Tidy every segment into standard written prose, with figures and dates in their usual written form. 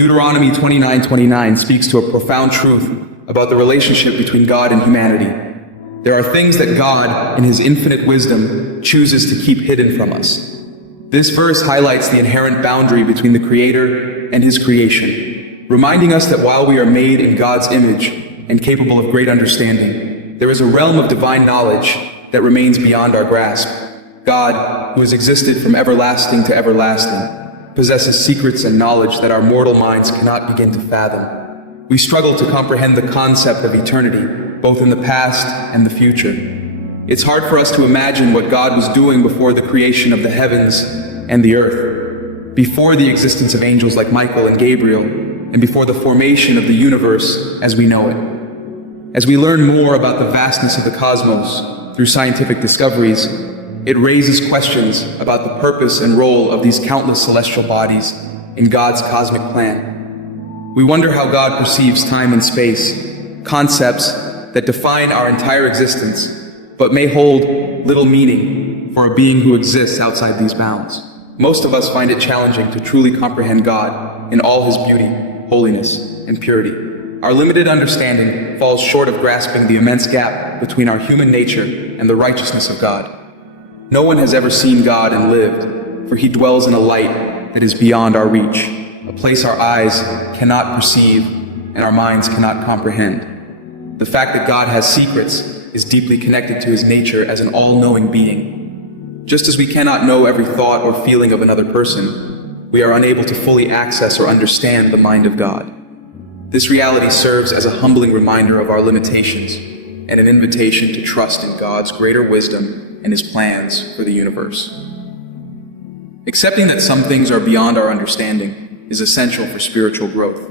Deuteronomy 29:29 speaks to a profound truth about the relationship between God and humanity. There are things that God, in His infinite wisdom, chooses to keep hidden from us. This verse highlights the inherent boundary between the Creator and His creation, reminding us that while we are made in God's image and capable of great understanding, there is a realm of divine knowledge that remains beyond our grasp. God, who has existed from everlasting to everlasting, possesses secrets and knowledge that our mortal minds cannot begin to fathom. We struggle to comprehend the concept of eternity, both in the past and the future. It's hard for us to imagine what God was doing before the creation of the heavens and the earth, before the existence of angels like Michael and Gabriel, and before the formation of the universe as we know it. As we learn more about the vastness of the cosmos through scientific discoveries, it raises questions about the purpose and role of these countless celestial bodies in God's cosmic plan. We wonder how God perceives time and space, concepts that define our entire existence, but may hold little meaning for a being who exists outside these bounds. Most of us find it challenging to truly comprehend God in all His beauty, holiness, and purity. Our limited understanding falls short of grasping the immense gap between our human nature and the righteousness of God. No one has ever seen God and lived, for He dwells in a light that is beyond our reach, a place our eyes cannot perceive and our minds cannot comprehend. The fact that God has secrets is deeply connected to His nature as an all-knowing being. Just as we cannot know every thought or feeling of another person, we are unable to fully access or understand the mind of God. This reality serves as a humbling reminder of our limitations and an invitation to trust in God's greater wisdom and His plans for the universe. Accepting that some things are beyond our understanding is essential for spiritual growth.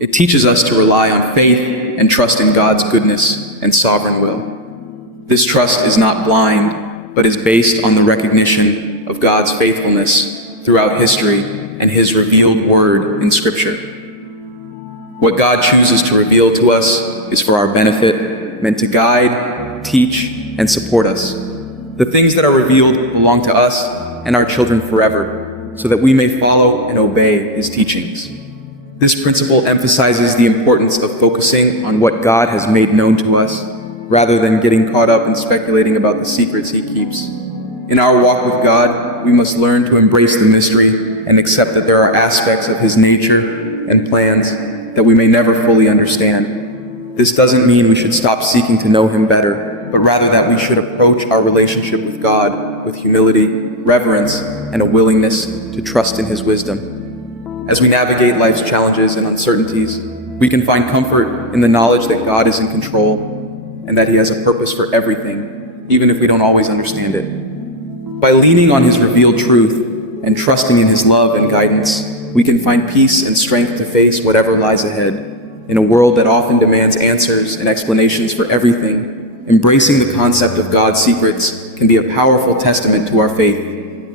It teaches us to rely on faith and trust in God's goodness and sovereign will. This trust is not blind, but is based on the recognition of God's faithfulness throughout history and His revealed word in Scripture. What God chooses to reveal to us is for our benefit, meant to guide, teach, and support us. The things that are revealed belong to us and our children forever, so that we may follow and obey His teachings. This principle emphasizes the importance of focusing on what God has made known to us, rather than getting caught up in speculating about the secrets He keeps. In our walk with God, we must learn to embrace the mystery and accept that there are aspects of His nature and plans that we may never fully understand. This doesn't mean we should stop seeking to know Him better, but rather that we should approach our relationship with God with humility, reverence, and a willingness to trust in His wisdom. As we navigate life's challenges and uncertainties, we can find comfort in the knowledge that God is in control and that He has a purpose for everything, even if we don't always understand it. By leaning on His revealed truth and trusting in His love and guidance, we can find peace and strength to face whatever lies ahead. In a world that often demands answers and explanations for everything, embracing the concept of God's secrets can be a powerful testament to our faith.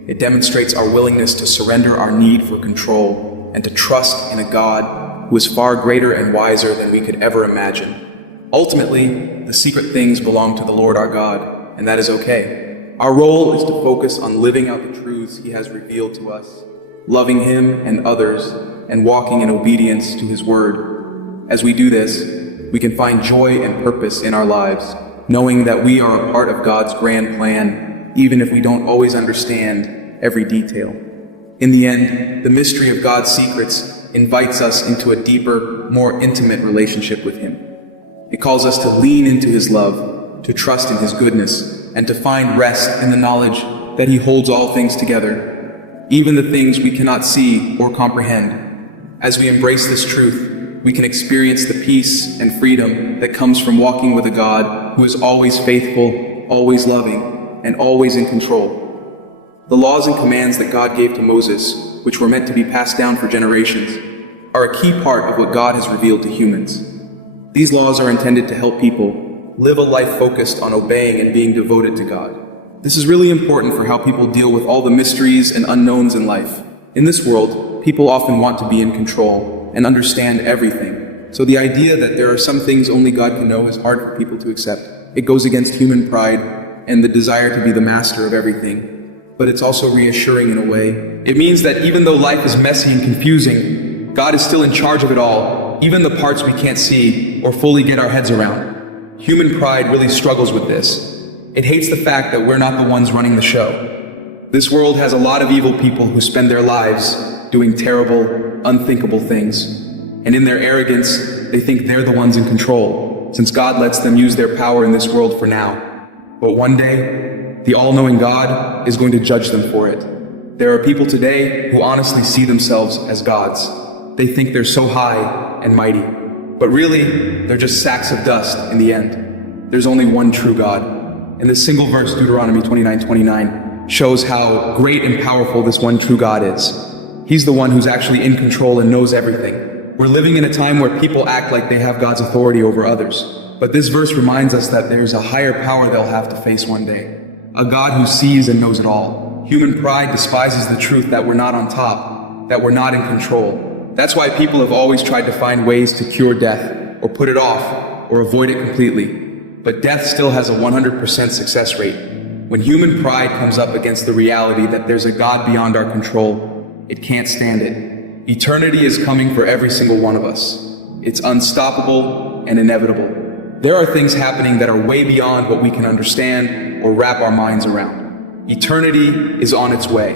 It demonstrates our willingness to surrender our need for control and to trust in a God who is far greater and wiser than we could ever imagine. Ultimately, the secret things belong to the Lord our God, and that is okay. Our role is to focus on living out the truths He has revealed to us, loving Him and others, and walking in obedience to His word. As we do this, we can find joy and purpose in our lives, knowing that we are a part of God's grand plan, even if we don't always understand every detail. In the end, the mystery of God's secrets invites us into a deeper, more intimate relationship with Him. It calls us to lean into His love, to trust in His goodness, and to find rest in the knowledge that He holds all things together, even the things we cannot see or comprehend. As we embrace this truth, we can experience the peace and freedom that comes from walking with a God who is always faithful, always loving, and always in control. The laws and commands that God gave to Moses, which were meant to be passed down for generations, are a key part of what God has revealed to humans. These laws are intended to help people live a life focused on obeying and being devoted to God. This is really important for how people deal with all the mysteries and unknowns in life. In this world, people often want to be in control and understand everything. So the idea that there are some things only God can know is hard for people to accept. It goes against human pride and the desire to be the master of everything. But it's also reassuring in a way. It means that even though life is messy and confusing, God is still in charge of it all, even the parts we can't see or fully get our heads around. Human pride really struggles with this. It hates the fact that we're not the ones running the show. This world has a lot of evil people who spend their lives doing terrible, unthinkable things. And in their arrogance, they think they're the ones in control, since God lets them use their power in this world for now. But one day, the all-knowing God is going to judge them for it. There are people today who honestly see themselves as gods. They think they're so high and mighty. But really, they're just sacks of dust in the end. There's only one true God. And this single verse, Deuteronomy 29:29, shows how great and powerful this one true God is. He's the one who's actually in control and knows everything. We're living in a time where people act like they have God's authority over others. But this verse reminds us that there's a higher power they'll have to face one day. A God who sees and knows it all. Human pride despises the truth that we're not on top, that we're not in control. That's why people have always tried to find ways to cure death, or put it off, or avoid it completely. But death still has a 100% success rate. When human pride comes up against the reality that there's a God beyond our control, it can't stand it. Eternity is coming for every single one of us. It's unstoppable and inevitable. There are things happening that are way beyond what we can understand or wrap our minds around. Eternity is on its way.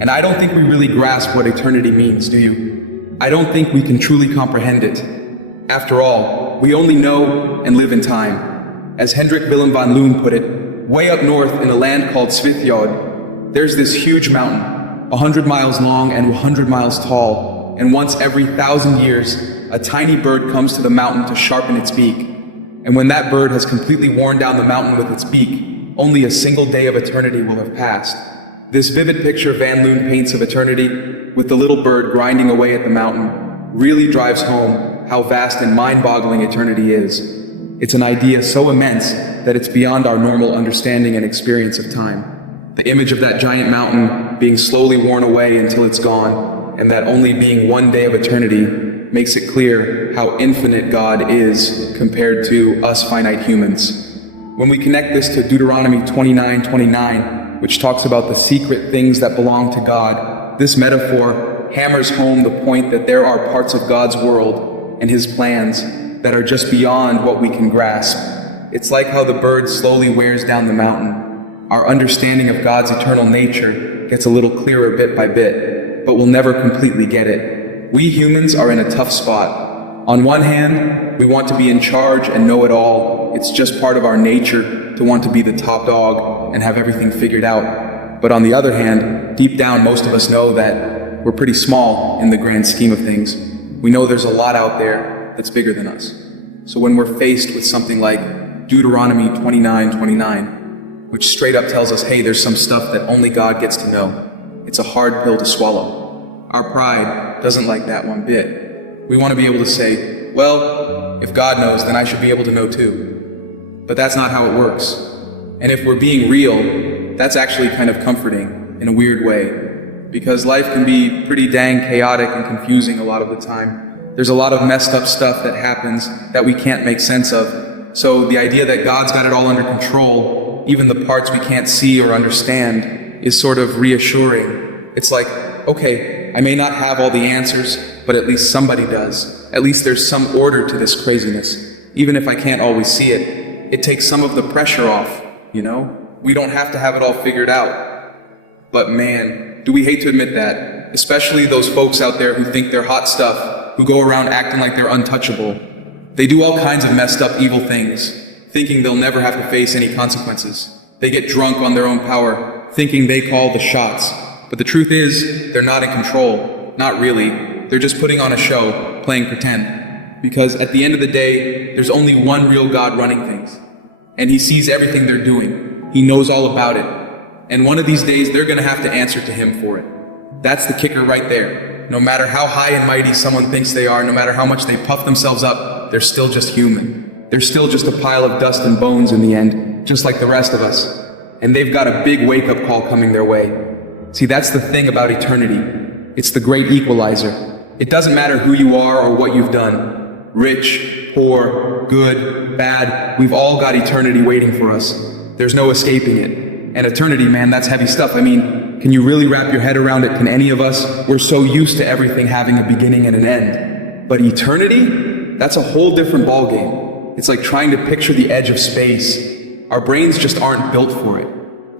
And I don't think we really grasp what eternity means, do you? I don't think we can truly comprehend it. After all, we only know and live in time. As Hendrik Willem van Loon put it, way up north in a land called 𝐆𝐶, there's this huge mountain, 100 miles long and 100 miles tall, and once every 1,000 years, a tiny bird comes to the mountain to sharpen its beak. And when that bird has completely worn down the mountain with its beak, only a single day of eternity will have passed. This vivid picture Van Loon paints of eternity, with the little bird grinding away at the mountain, really drives home how vast and mind-boggling eternity is. It's an idea so immense that it's beyond our normal understanding and experience of time. The image of that giant mountain being slowly worn away until it's gone, and that only being one day of eternity, makes it clear how infinite God is compared to us finite humans. When we connect this to Deuteronomy 29:29, which talks about the secret things that belong to God, this metaphor hammers home the point that there are parts of God's world and His plans that are just beyond what we can grasp. It's like how the bird slowly wears down the mountain. Our understanding of God's eternal nature gets a little clearer bit by bit, but we'll never completely get it. We humans are in a tough spot. On one hand, we want to be in charge and know it all. It's just part of our nature to want to be the top dog and have everything figured out. But on the other hand, deep down most of us know that we're pretty small in the grand scheme of things. We know there's a lot out there that's bigger than us. So when we're faced with something like Deuteronomy 29:29, which straight up tells us, hey, there's some stuff that only God gets to know, it's a hard pill to swallow. Our pride doesn't like that one bit. We want to be able to say, well, if God knows, then I should be able to know too. But that's not how it works. And if we're being real, that's actually kind of comforting in a weird way, because life can be pretty dang chaotic and confusing a lot of the time. There's a lot of messed up stuff that happens that we can't make sense of. So the idea that God's got it all under control, even the parts we can't see or understand, is sort of reassuring. It's like, okay, I may not have all the answers, but at least somebody does. At least there's some order to this craziness. Even if I can't always see it, it takes some of the pressure off, you know? We don't have to have it all figured out. But man, do we hate to admit that, especially those folks out there who think they're hot stuff, who go around acting like they're untouchable. They do all kinds of messed up evil things, thinking they'll never have to face any consequences. They get drunk on their own power, thinking they call the shots. But the truth is, they're not in control. Not really. They're just putting on a show, playing pretend. Because at the end of the day, there's only one real God running things. And He sees everything they're doing. He knows all about it. And one of these days, they're gonna have to answer to Him for it. That's the kicker right there. No matter how high and mighty someone thinks they are, no matter how much they puff themselves up, they're still just human. They're still just a pile of dust and bones in the end, just like the rest of us. And they've got a big wake-up call coming their way. See, that's the thing about eternity. It's the great equalizer. It doesn't matter who you are or what you've done. Rich, poor, good, bad, we've all got eternity waiting for us. There's no escaping it. And eternity, man, that's heavy stuff. I mean, Can you really wrap your head around it? Can any of us? We're so used to everything having a beginning and an end. But eternity? That's a whole different ballgame. It's like trying to picture the edge of space. Our brains just aren't built for it.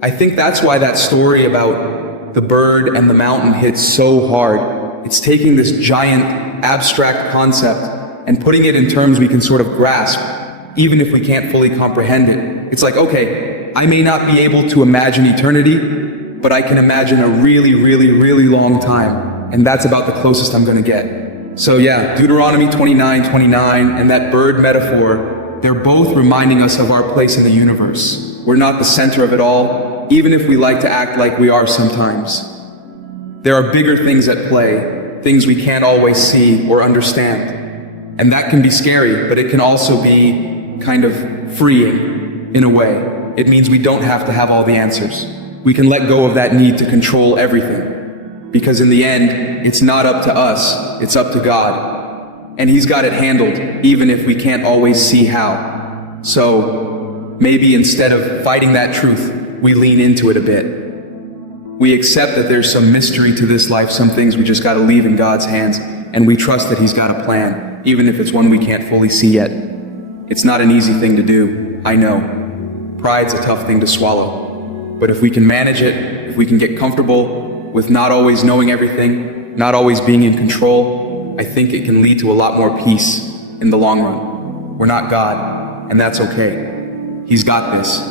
I think that's why that story about the bird and the mountain hits so hard. It's taking this giant, abstract concept and putting it in terms we can sort of grasp, even if we can't fully comprehend it. It's like, okay, I may not be able to imagine eternity, but I can imagine a really, really, really long time. And that's about the closest I'm gonna get. So yeah, Deuteronomy 29:29 and that bird metaphor, they're both reminding us of our place in the universe. We're not the center of it all, even if we like to act like we are sometimes. There are bigger things at play, things we can't always see or understand. And that can be scary, but it can also be kind of freeing in a way. It means we don't have to have all the answers. We can let go of that need to control everything. Because in the end, it's not up to us, it's up to God. And He's got it handled, even if we can't always see how. So maybe instead of fighting that truth, we lean into it a bit. We accept that there's some mystery to this life, some things we just gotta leave in God's hands, and we trust that He's got a plan, even if it's one we can't fully see yet. It's not an easy thing to do, I know. Pride's a tough thing to swallow. But if we can manage it, if we can get comfortable with not always knowing everything, not always being in control, I think it can lead to a lot more peace in the long run. We're not God, and that's okay. He's got this.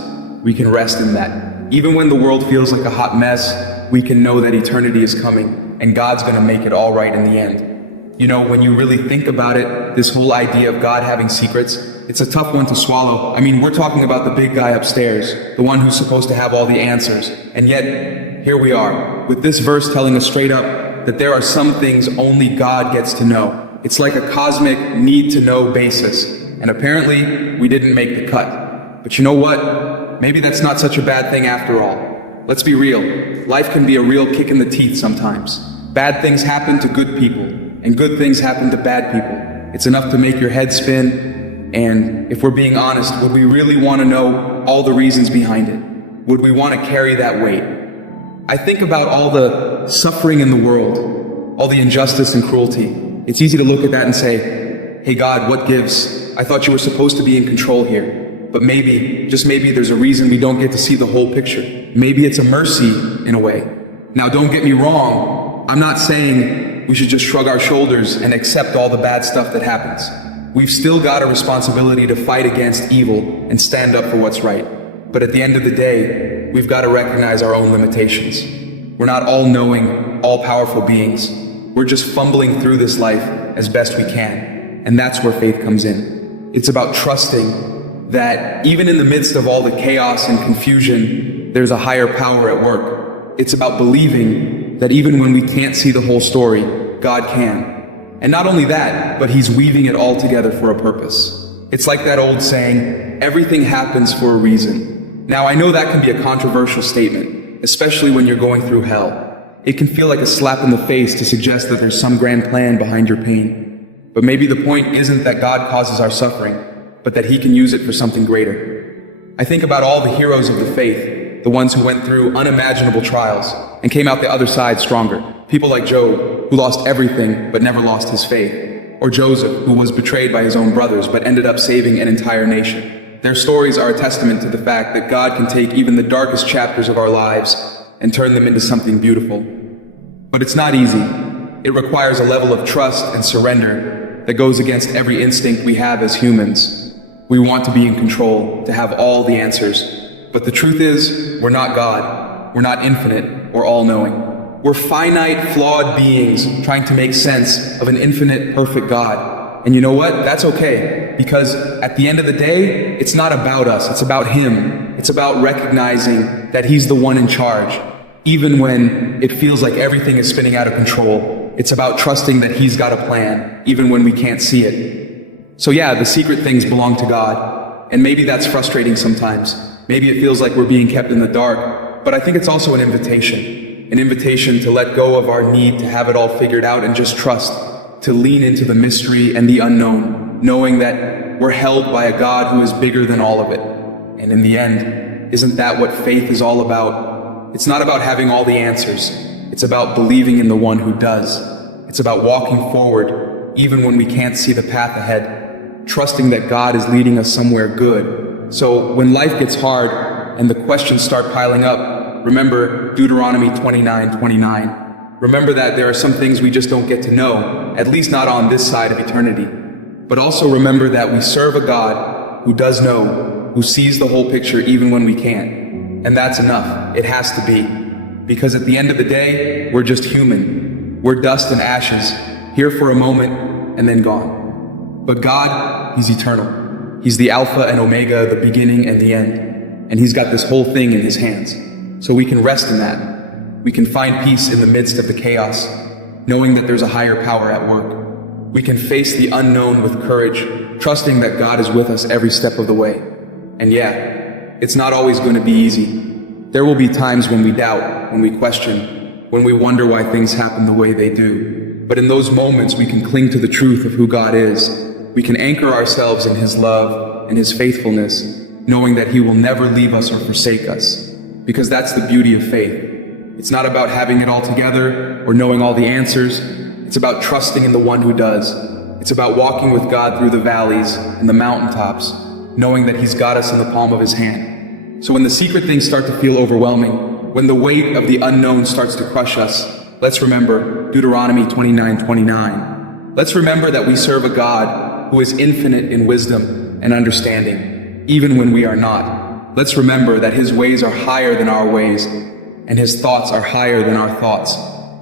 We can rest in that. Even when the world feels like a hot mess, we can know that eternity is coming, and God's gonna make it all right in the end. You know, when you really think about it, this whole idea of God having secrets, it's a tough one to swallow. I mean, we're talking about the big guy upstairs, the one who's supposed to have all the answers. And yet, here we are, with this verse telling us straight up that there are some things only God gets to know. It's like a cosmic need-to-know basis. And apparently, we didn't make the cut. But you know what? Maybe that's not such a bad thing after all. Let's be real. Life can be a real kick in the teeth sometimes. Bad things happen to good people, and good things happen to bad people. It's enough to make your head spin, and if we're being honest, would we really want to know all the reasons behind it? Would we want to carry that weight? I think about all the suffering in the world, all the injustice and cruelty. It's easy to look at that and say, hey God, what gives? I thought you were supposed to be in control here. But maybe, just maybe, there's a reason we don't get to see the whole picture. Maybe it's a mercy in a way. Now don't get me wrong, I'm not saying we should just shrug our shoulders and accept all the bad stuff that happens. We've still got a responsibility to fight against evil and stand up for what's right. But at the end of the day, we've got to recognize our own limitations. We're not all-knowing, all-powerful beings. We're just fumbling through this life as best we can. And that's where faith comes in. It's about trusting that even in the midst of all the chaos and confusion, there's a higher power at work. It's about believing that even when we can't see the whole story, God can. And not only that, but He's weaving it all together for a purpose. It's like that old saying, everything happens for a reason. Now I know that can be a controversial statement, especially when you're going through hell. It can feel like a slap in the face to suggest that there's some grand plan behind your pain. But maybe the point isn't that God causes our suffering, but that He can use it for something greater. I think about all the heroes of the faith, the ones who went through unimaginable trials and came out the other side stronger. People like Job, who lost everything but never lost his faith. Or Joseph, who was betrayed by his own brothers but ended up saving an entire nation. Their stories are a testament to the fact that God can take even the darkest chapters of our lives and turn them into something beautiful. But it's not easy. It requires a level of trust and surrender that goes against every instinct we have as humans. We want to be in control, to have all the answers. But the truth is, we're not God. We're not infinite or all-knowing. We're finite, flawed beings trying to make sense of an infinite, perfect God. And you know what? That's okay. Because at the end of the day, it's not about us. It's about Him. It's about recognizing that He's the one in charge. Even when it feels like everything is spinning out of control, it's about trusting that He's got a plan, even when we can't see it. So yeah, the secret things belong to God. And maybe that's frustrating sometimes. Maybe it feels like we're being kept in the dark. But I think it's also an invitation. An invitation to let go of our need to have it all figured out and just trust, to lean into the mystery and the unknown, knowing that we're held by a God who is bigger than all of it. And in the end, isn't that what faith is all about? it's not about having all the answers. It's about believing in the one who does. It's about walking forward, even when we can't see the path ahead, trusting that God is leading us somewhere good. So when life gets hard and the questions start piling up, remember Deuteronomy 29:29. Remember that there are some things we just don't get to know, at least not on this side of eternity. But also remember that we serve a God who does know, who sees the whole picture even when we can't. And that's enough. It has to be. Because at the end of the day, we're just human. We're dust and ashes, here for a moment and then gone. But God, He's eternal. He's the Alpha and Omega, the beginning and the end. And He's got this whole thing in His hands. So we can rest in that. We can find peace in the midst of the chaos, knowing that there's a higher power at work. We can face the unknown with courage, trusting that God is with us every step of the way. And yeah, it's not always going to be easy. There will be times when we doubt, when we question, when we wonder why things happen the way they do. But in those moments, we can cling to the truth of who God is. We can anchor ourselves in His love and His faithfulness, knowing that He will never leave us or forsake us. Because that's the beauty of faith. It's not about having it all together or knowing all the answers. It's about trusting in the one who does. It's about walking with God through the valleys and the mountaintops, knowing that He's got us in the palm of His hand. So when the secret things start to feel overwhelming, when the weight of the unknown starts to crush us, let's remember Deuteronomy 29:29. Let's remember that we serve a God who is infinite in wisdom and understanding, even when we are not. Let's remember that His ways are higher than our ways, and His thoughts are higher than our thoughts.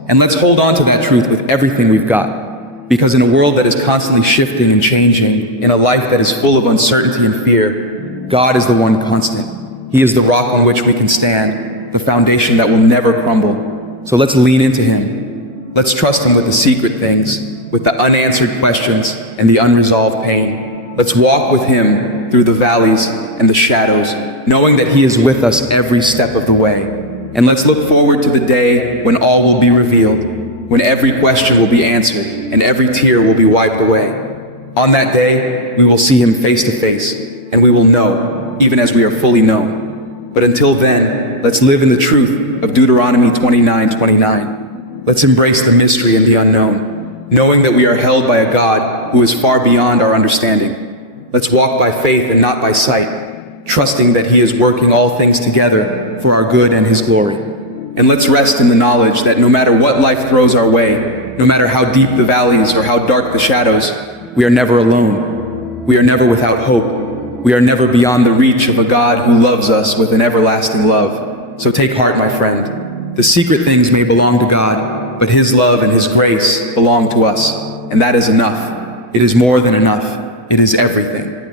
And let's hold on to that truth with everything we've got. Because in a world that is constantly shifting and changing, in a life that is full of uncertainty and fear, God is the one constant. He is the rock on which we can stand, the foundation that will never crumble. So let's lean into Him. Let's trust Him with the secret things, with the unanswered questions and the unresolved pain. Let's walk with Him through the valleys and the shadows, knowing that He is with us every step of the way. And let's look forward to the day when all will be revealed, when every question will be answered and every tear will be wiped away. On that day, we will see Him face to face, and we will know, even as we are fully known. But until then, let's live in the truth of Deuteronomy 29:29. Let's embrace the mystery and the unknown, knowing that we are held by a God who is far beyond our understanding. Let's walk by faith and not by sight, trusting that He is working all things together for our good and His glory. And let's rest in the knowledge that no matter what life throws our way, no matter how deep the valleys or how dark the shadows, we are never alone. We are never without hope. We are never beyond the reach of a God who loves us with an everlasting love. So take heart, my friend. The secret things may belong to God, but His love and His grace belong to us. And that is enough. It is more than enough. It is everything.